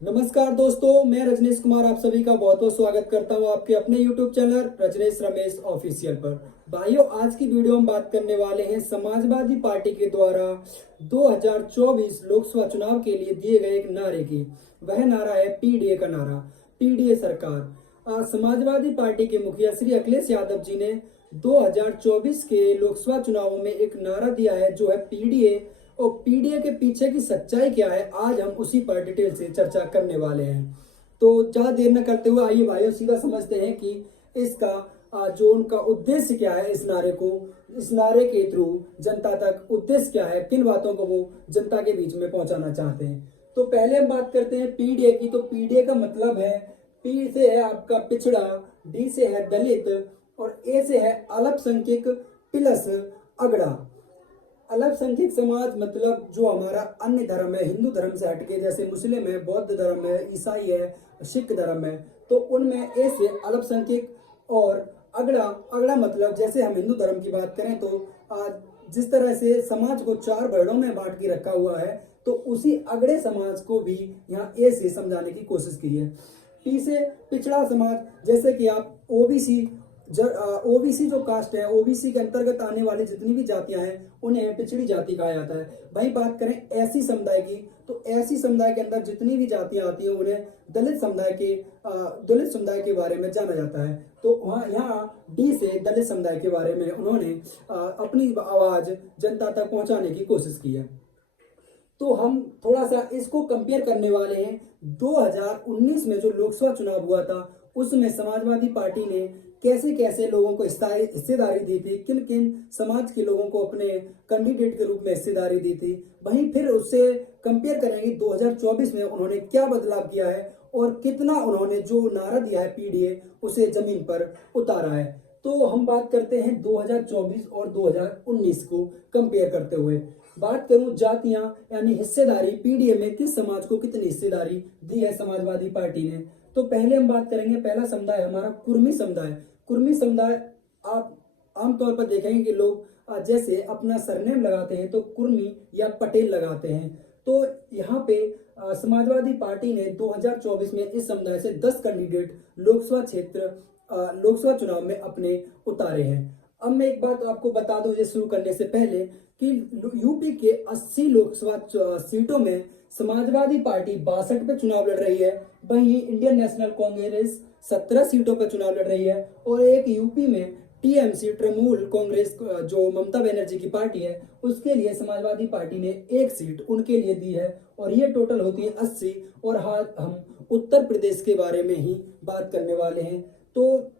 नमस्कार दोस्तों, मैं रजनीश कुमार आप सभी का बहुत बहुत स्वागत करता हूं आपके अपने YouTube channel Rajneesh Ramesh official पर। भाइयों, आज की वीडियो हम बात करने वाले हैं समाजवादी पार्टी के द्वारा 2024 लोकसभा चुनाव के लिए दिए गए एक नारे की। वह नारा है पीडीए का नारा, पीडीए सरकार। आज समाजवादी पार्टी के मुखिया श्री अखिलेश यादव जी ने 2024 के लोकसभा चुनावों में एक नारा दिया है जो है पीडीए। और पीडीए के पीछे की सच्चाई क्या है, आज हम उसी पर डिटेल से चर्चा करने वाले हैं। तो ज्यादा देर न करते हुए आइए भाइयों सीधा समझते हैं कि इसका जो उनका उद्देश्य क्या है। इस नारे के थ्रू जनता तक उद्देश्य क्या है, किन बातों को वो जनता के बीच में पहुंचाना चाहते हैं। तो पहले हम बात करते हैं पीडीए की। तो पीडीए का मतलब है, पी से है आपका पिछड़ा, डी से है दलित और ए से है अल्पसंख्यक प्लस अगड़ा। अल्पसंख्यक समाज मतलब जो हमारा अन्य धर्म है, हिंदू धर्म से हटके, जैसे मुस्लिम है, बौद्ध धर्म है, ईसाई है, सिख धर्म है, तो उनमें ए से अल्पसंख्यक और अगड़ा। अगड़ा मतलब जैसे हम हिंदू धर्म की बात करें तो जिस तरह से समाज को चार वर्णों में बांट के रखा हुआ है, तो उसी अगड़े समाज को भी यहाँ ए से समझाने की कोशिश की है। पी से पिछड़ा समाज, जैसे कि आप ओबीसी, ओबीसी जो कास्ट है, ओबीसी के अंतर्गत आने वाली जितनी भी जातियां हैं उन्हें पिछड़ी जाति कहा जाता है। वहीं बात करें ऐसी समुदाय की, तो ऐसी समुदाय के अंदर जितनी भी जातियां आती हैं उन्हें दलित समुदाय के बारे में जाना जाता है। तो वहाँ यहाँ डी से दलित समुदाय के बारे में उन्होंने अपनी आवाज जनता तक पहुंचाने की कोशिश की है। तो हम थोड़ा सा इसको कंपेयर करने वाले हैं 2019 में जो लोकसभा चुनाव हुआ था, उसमें समाजवादी पार्टी ने कैसे कैसे लोगों को हिस्सेदारी दी थी, किन किन समाज के लोगों को अपने कैंडिडेट के रूप में हिस्सेदारी दी थी। वहीं फिर उससे कंपेयर करेंगे 2024 में उन्होंने क्या बदलाव किया है और कितना उन्होंने जो नारा दिया है पीडीए उसे जमीन पर उतारा है। तो हम बात करते हैं 2024 और 2019 को कंपेयर करते हुए। बात करूं जातियां यानी हिस्सेदारी, पीडीए में किस समाज को कितनी हिस्सेदारी दी है समाजवादी पार्टी ने। तो पहले हम बात करेंगे, पहला समुदाय हमारा कुर्मी समुदाय। कुर्मी समुदाय, आप आमतौर पर देखेंगे कि लोग जैसे अपना सरनेम लगाते हैं तो कुर्मी या पटेल लगाते हैं। तो यहाँ पे समाजवादी पार्टी ने 2024 में इस समुदाय से 10 कैंडिडेट लोकसभा चुनाव में अपने उतारे हैं। अब मैं एक बात आपको बता दूं ये शुरू करने से पहले कि यूपी के 80 लोकसभा सीटों में समाजवादी पार्टी 62 पे चुनाव लड़ रही है। वहीं इंडियन नेशनल कांग्रेस 17 सीटों पर चुनाव लड़ रही है और एक यूपी में टीएमसी तृणमूल कांग्रेस जो ममता बनर्जी की पार्टी है उसके लिए समाजवादी पार्टी ने एक सीट उनके लिए दी है और ये टोटल होती है 80। और हाँ, हम उत्तर प्रदेश के बारे में ही बात करने वाले हैं। तो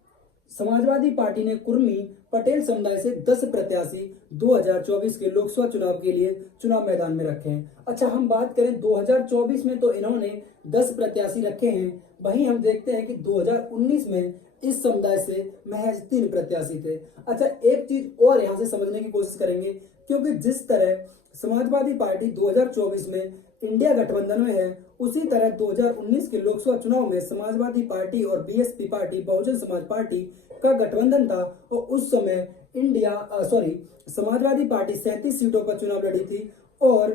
समाजवादी पार्टी ने कुर्मी पटेल समुदाय से 10 प्रत्याशी 2024 के लोकसभा चुनाव के लिए चुनाव मैदान में रखे हैं। अच्छा, हम बात करें 2024 में तो इन्होंने 10 प्रत्याशी रखे हैं। वहीं हम देखते हैं कि 2019 में इस समुदाय से महज 3 प्रत्याशी थे। अच्छा, एक चीज और यहां से समझने की कोशिश करेंगे, क्योंकि जिस तरह समाजवादी पार्टी 2024 में इंडिया गठबंधन में है, उसी तरह 2019 के लोकसभा चुनाव में समाजवादी पार्टी और BSP party, Bahujan Samaj party का गठबंधन था और उस समय समाजवादी पार्टी 37 सीटों पर चुनाव लड़ी थी और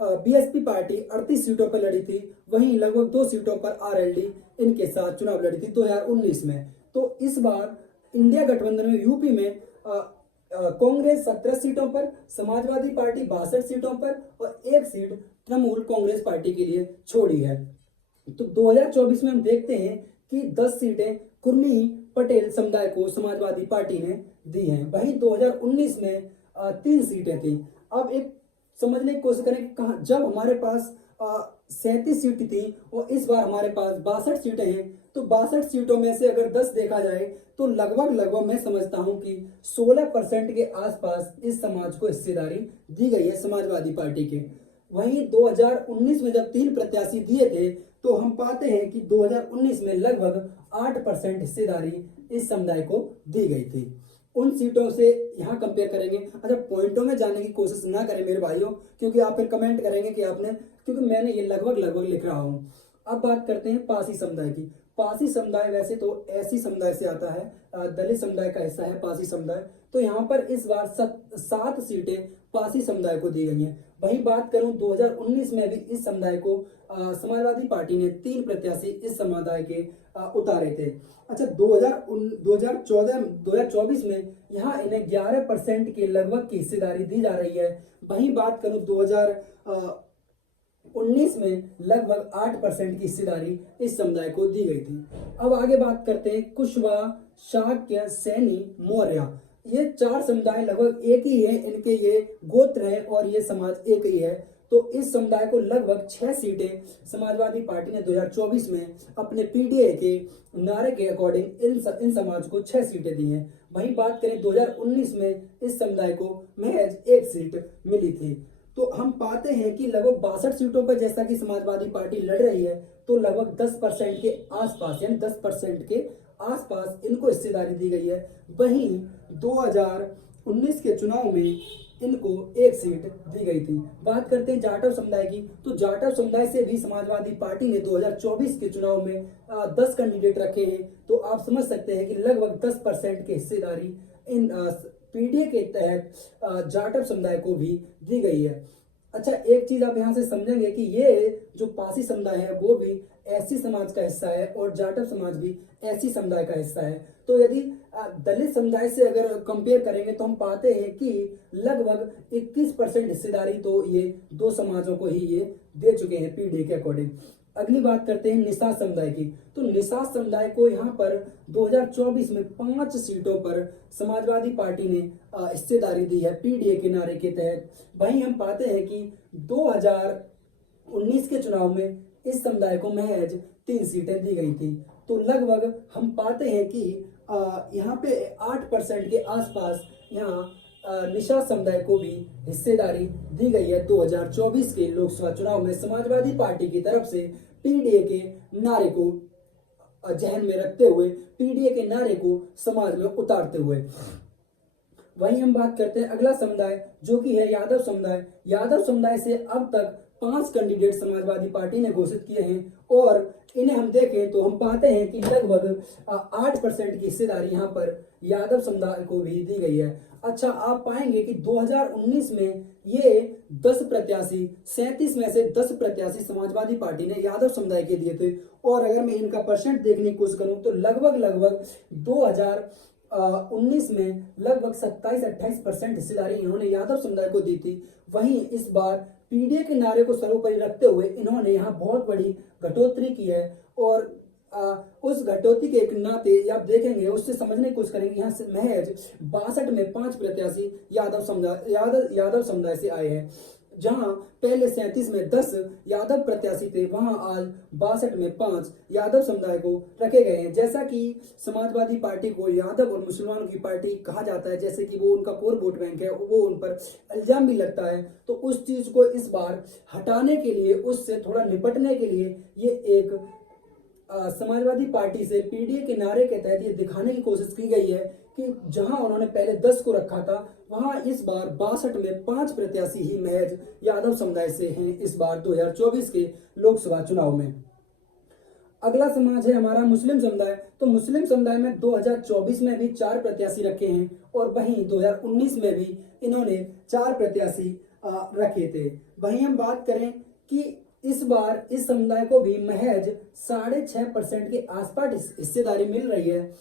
बीएसपी पार्टी 38 सीटों पर लड़ी थी। वहीं लगभग 2 सीटों पर आरएलडी इनके साथ चुनाव लड़ी थी 2019 में। तो इस बार इंडिया गठबंधन में यूपी में कांग्रेस 17 सीटों पर, समाजवादी पार्टी 62 सीटों पर और एक सीट तृणमूल कांग्रेस पार्टी के लिए छोड़ी है। तो 2024 में हम देखते हैं कि 10 सीटें कुर्मी पटेल समुदाय को समाजवादी पार्टी ने दी हैं। वहीं 2019 में 3 सीटें थी। अब एक समझने की कोशिश करें कि कहाँ, जब हमारे पास 37 सीट थी और इस बार हमारे पास 62 सीटें हैं, तो 62 सीटों में से अगर 10 देखा जाए तो लगभग मैं समझता हूं कि 16% के आसपास इस समाज को हिस्सेदारी दी गई है समाजवादी पार्टी के। वहीं 2019 में जब 3 प्रत्याशी दिए थे तो हम पाते हैं कि 2019 में लगभग 8% हिस्सेदारी इस समुदाय को दी गई थी। उन सीटों से यहाँ कंपेयर करेंगे। अच्छा, पॉइंटों में जाने की कोशिश ना करें मेरे भाइयों, क्योंकि आप फिर कमेंट करेंगे कि क्योंकि मैंने ये लगभग लिख रहा हूँ। अब बात करते हैं पासी समुदाय की। पासी समुदाय वैसे तो एससी समुदाय से आता है, दलित समुदाय का हिस्सा है पासी समुदाय। तो यहाँ पर इस बार 7 सीटें पासी समुदाय को दी गई हैं। वहीं बात करूं 2019 में भी इस समुदाय को समाजवादी पार्टी ने 3 प्रत्याशी इस समुदाय के उतारे थे। अच्छा, 2024 में यहाँ इन्हें 11% के लगभग की हिस्सेदारी दी जा रही है। वहीं बात करूं 2019 में लगभग 8% की हिस्सेदारी इस समुदाय को दी गई थी। अब आगे बात करते हैं कुशवाहा, शाक्य, सैनी, मौर्य। ये 4 समुदाय लगभग एक ही है, इनके ये गोत्र है और ये समाज एक ही है। तो इस समुदाय को लगभग 6 सीटें समाजवादी पार्टी ने 2024 में अपने पीडीए के नारे के अकॉर्डिंग इन समाज को 6 सीटें दी हैं। वहीं बात करें 2019 में इस समुदाय को महज 1 सीट मिली थी। तो हम पाते हैं कि लगभग 62 सीटों पर जैसा कि समाजवादी पार्टी लड़ रही है, तो लगभग 10% के आसपास, यानी 10% के आसपास इनको हिस्सेदारी दी गई है। वहीं 2019 के चुनाव में इनको 1 सीट दी गई थी। बात करते हैं जाटव समुदाय की, तो जाटव समुदाय से भी समाजवादी पार्टी ने 2024 के चुनाव में 10 कैंडिडेट रखे हैं। तो आप समझ सकते हैं कि लगभग 10% की हिस्सेदारी इन पीडीए के तहत जाटव समुदाय को भी दी गई है। अच्छा, एक चीज आप यहाँ से समझेंगे कि ये जो पासी समुदाय है वो भी एससी समाज का हिस्सा है और जाटव समाज भी एससी समुदाय का हिस्सा है। तो यदि दलित समुदाय से अगर कंपेयर करेंगे तो हम पाते हैं कि लगभग 21% हिस्सेदारी तो ये 2 समाजों को ही ये दे चुके हैं पीडीए के अकॉर्डिंग। अगली बात करते हैं निषाद समुदाय की, तो निषाद समुदाय को यहाँ पर 2024 में 5 सीटों पर समाजवादी पार्टी ने हिस्सेदारी दी है पीडीए के नारे के तहत। वहीं हम पाते हैं कि 2019 के चुनाव में इस समुदाय को महज 3 सीटें दी गई थी। तो लगभग हम पाते हैं कि यहाँ पे 8% के आसपास यहाँ निषाद समुदाय को भी हिस्सेदारी दी गई है 2024 के लोकसभा चुनाव में समाजवादी पार्टी की तरफ से पीडीए के नारे को जहन में रखते हुए, पीडीए के नारे को समाज में उतारते हुए। वहीं हम बात करते हैं अगला समुदाय जो कि है यादव समुदाय। यादव समुदाय से अब तक 5 कैंडिडेट समाजवादी पार्टी ने घोषित किए हैं और इन्हें हम देखें तो हम पाते हैं कि लगभग 8% की हिस्सेदारी यहाँ पर यादव समुदाय को भी दी गई है। अच्छा, आप पाएंगे कि 2019 में ये 10 प्रत्याशी, 37 में से 10 प्रत्याशी समाजवादी पार्टी ने यादव समुदाय के दिए थे। और अगर मैं इनका परसेंट देखने की कोशिश करूं तो लगभग 2019 में लगभग 27-28% हिस्सेदारी इन्होंने यादव समुदाय को दी थी। वहीं इस बार पीडीए के नारे को सर्वोपरि रखते हुए इन्होंने यहाँ बहुत बड़ी घटोतरी की है और उस घटोतरी के एक नाते आप देखेंगे, उससे समझने की कोशिश करेंगे, यहाँ से महज 62 में 5 प्रत्याशी यादव समुदाय से आए हैं। जहां पहले 37 में 10 यादव प्रत्याशी थे, वहां आज 62 में 5 यादव समुदाय को रखे गए हैं। जैसा कि समाजवादी पार्टी को यादव और मुसलमानों की पार्टी कहा जाता है, जैसे कि वो उनका कोर वोट बैंक है, वो उन पर इल्जाम भी लगता है, तो उस चीज को इस बार हटाने के लिए, उससे थोड़ा निपटने के लिए ये एक समाजवादी पार्टी से पीडीए के नारे के तहत ये दिखाने की कोशिश की गई है कि जहां उन्होंने पहले 10 को रखा था, वहां इस बार 62 में 5 प्रत्याशी ही महज यादव समुदाय से हैं इस बार 2024 के लोकसभा चुनाव में। अगला समाज है हमारा मुस्लिम समुदाय। तो मुस्लिम समुदाय में 2024 में भी 4 प्रत्याशी रखे हैं और वहीं 2019 में भी इन्होंने 4 प्रत्याशी रखे थे। वहीं हम बात करें कि इस बार इस समुदाय को भी महज 6.5% के आसपास हिस्सेदारी मिल रही है।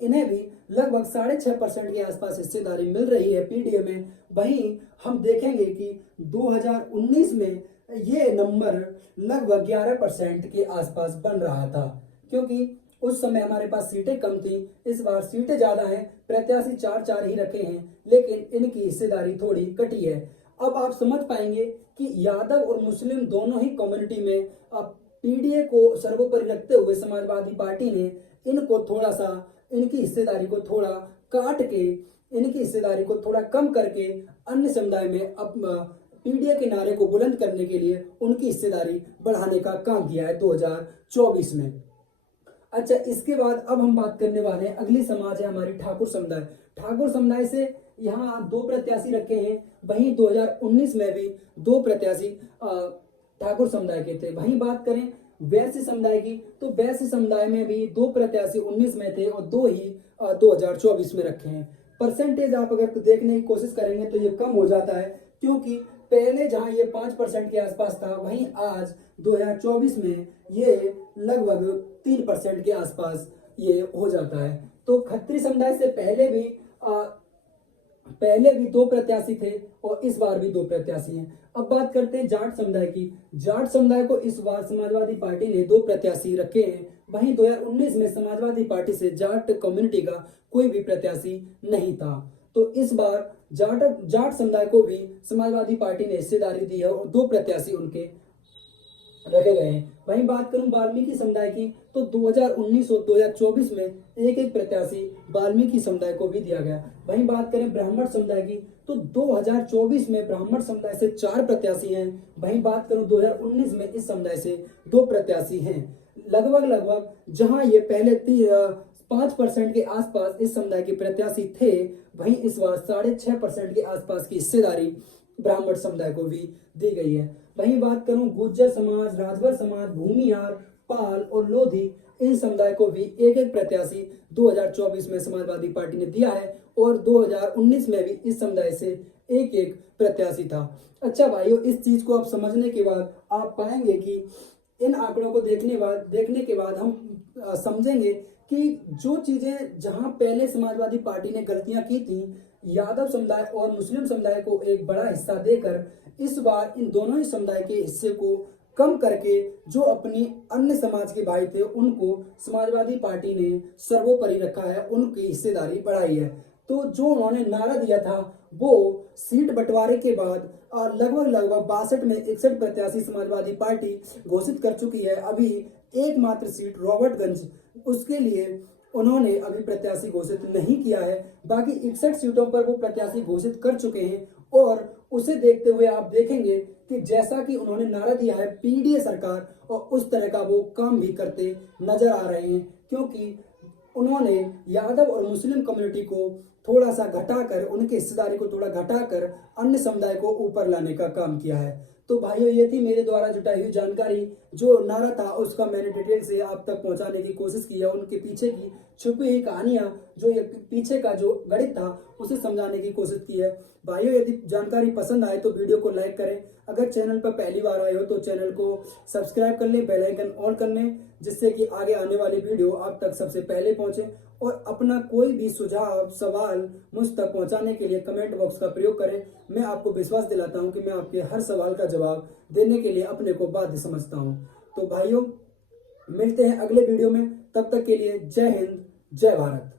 इन्हें भी लगभग 6.5% के आसपास हिस्सेदारी मिल रही है पीडीए में। वहीं हम देखेंगे कि 2019 में ये नंबर लगभग 11% के आसपास बन रहा था, क्योंकि उस समय हमारे पास सीटें कम थी। इस बार सीटें ज्यादा हैं, प्रत्याशी 4 ही रखे हैं, लेकिन इनकी हिस्सेदारी थोड़ी कटी है। अब आप समझ पाएंगे कि यादव और मुस्लिम दोनों ही कम्युनिटी में पीडीए को सर्वोपरि रखते हुए समाजवादी पार्टी ने इनको थोड़ा सा, इनकी हिस्सेदारी को थोड़ा काट के, इनकी हिस्सेदारी को थोड़ा कम करके अन्य समुदाय में अब पीडीए के नारे को बुलंद करने के लिए उनकी हिस्सेदारी बढ़ाने का काम किया है 2024 में। अच्छा, इसके बाद अब हम बात करने वाले हैं, अगली समाज है हमारी ठाकुर समुदाय। ठाकुर समुदाय से यहाँ 2 प्रत्याशी रखे हैं। वहीं 2019 में भी 2 प्रत्याशी ठाकुर समुदाय के थे। वहीं बात करें वैश्य समुदाय की, तो वैश्य समुदाय में भी 2 प्रत्याशी 19 में थे और 2 ही 2024 में रखे हैं। परसेंटेज आप अगर देखने की कोशिश करेंगे तो ये कम हो जाता है, क्योंकि पहले जहां ये 5% के आसपास था, वहीं आज 2024 में ये लगभग 3% के आसपास ये हो जाता है। तो खत्री समुदाय से पहले भी 2 प्रत्याशी थे और इस बार भी 2 प्रत्याशी हैं। अब बात करते हैं जाट समुदाय की। जाट समुदाय को इस बार समाजवादी पार्टी ने 2 प्रत्याशी रखे हैं। वहीं 2019 में समाजवादी पार्टी से जाट कम्युनिटी का कोई भी प्रत्याशी नहीं था। तो इस बार जाट समुदाय को भी समाजवादी पार्टी ने हिस्सेदारी दी है और 2 प्रत्याशी उनके रखे गए हैं। वहीं बात करूं वाल्मीकि समुदाय की, तो 2019 और 2024 में एक प्रत्याशी वाल्मीकि समुदाय को भी दिया गया। वहीं बात करें ब्राह्मण समुदाय की, तो 2024 में ब्राह्मण समुदाय से 4 प्रत्याशी हैं। वहीं बात करूं 2019 में इस समुदाय से 2 प्रत्याशी हैं। लगभग जहां ये पहले 5% के आसपास इस समुदाय के प्रत्याशी थे, वहीं इस बार 6.5% के आसपास की हिस्सेदारी ब्राह्मण समुदाय को भी दी गई है। वहीं बात करूं गुर्जर समाज, राजभर समाज, भूमिहार, पाल और लोधी, इन समुदाय को भी एक प्रत्याशी 2024 में समाजवादी पार्टी ने दिया है और 2019 में भी इस समुदाय से एक प्रत्याशी था। अच्छा भाइयों, इस चीज को आप समझने के बाद आप पाएंगे कि इन आंकड़ों को देखने के बाद हम समझेंगे कि जो चीजें जहां पहले समाजवादी पार्टी ने गलतियां की थी, यादव समुदाय और मुस्लिम समुदाय को एक बड़ा हिस्सा देकर इस बार इन दोनों ही समुदाय के हिस्से को कम करके जो अपनी अन्य समाज के भाई थे उनको समाजवादी पार्टी ने सर्वोपरि रखा है, उनकी हिस्सेदारी बढ़ाई है। तो जो उन्होंने नारा दिया था वो सीट बंटवारे के बाद लगभग 62 में 61 प्रत्याशी समाजवादी पार्टी घोषित कर चुकी है। अभी एकमात्र सीट रॉबर्टगंज, उसके लिए उन्होंने अभी प्रत्याशी घोषित नहीं किया है। बाकी 61 सीटों पर वो प्रत्याशी घोषित कर चुके हैं और उसे देखते हुए आप देखेंगे कि जैसा कि उन्होंने नारा दिया है पीडीए सरकार, और उस तरह का वो काम भी करते नजर आ रहे हैं, क्योंकि उन्होंने यादव और मुस्लिम कम्युनिटी को थोड़ा सा घटाकर, उनकी हिस्सेदारी को थोड़ा घटाकर अन्य समुदाय को ऊपर लाने का काम किया है। तो भाइयों, ये थी मेरे द्वारा जुटाई हुई जानकारी। जो नारा था उसका मैंने डिटेल से आप तक पहुंचाने की कोशिश की है, उनके पीछे की छुपी हुई कहानियां, जो ये पीछे का जो गणित था उसे समझाने की कोशिश की है। भाइयों, यदि जानकारी पसंद आए तो वीडियो को लाइक करें। अगर चैनल पर पहली बार आए हो तो चैनल को सब्सक्राइब कर लें, बेल आइकन ऑन कर लें, जिससे कि आगे आने वाली वीडियो आप तक सबसे पहले पहुंचे। और अपना कोई भी सुझाव, सवाल मुझ तक पहुंचाने के लिए कमेंट बॉक्स का प्रयोग करें। मैं आपको विश्वास दिलाता हूं कि मैं आपके हर सवाल का जवाब देने के लिए अपने को बाध्य समझता हूं। तो भाइयों, मिलते हैं अगले वीडियो में, तब तक के लिए जय हिंद, जय भारत।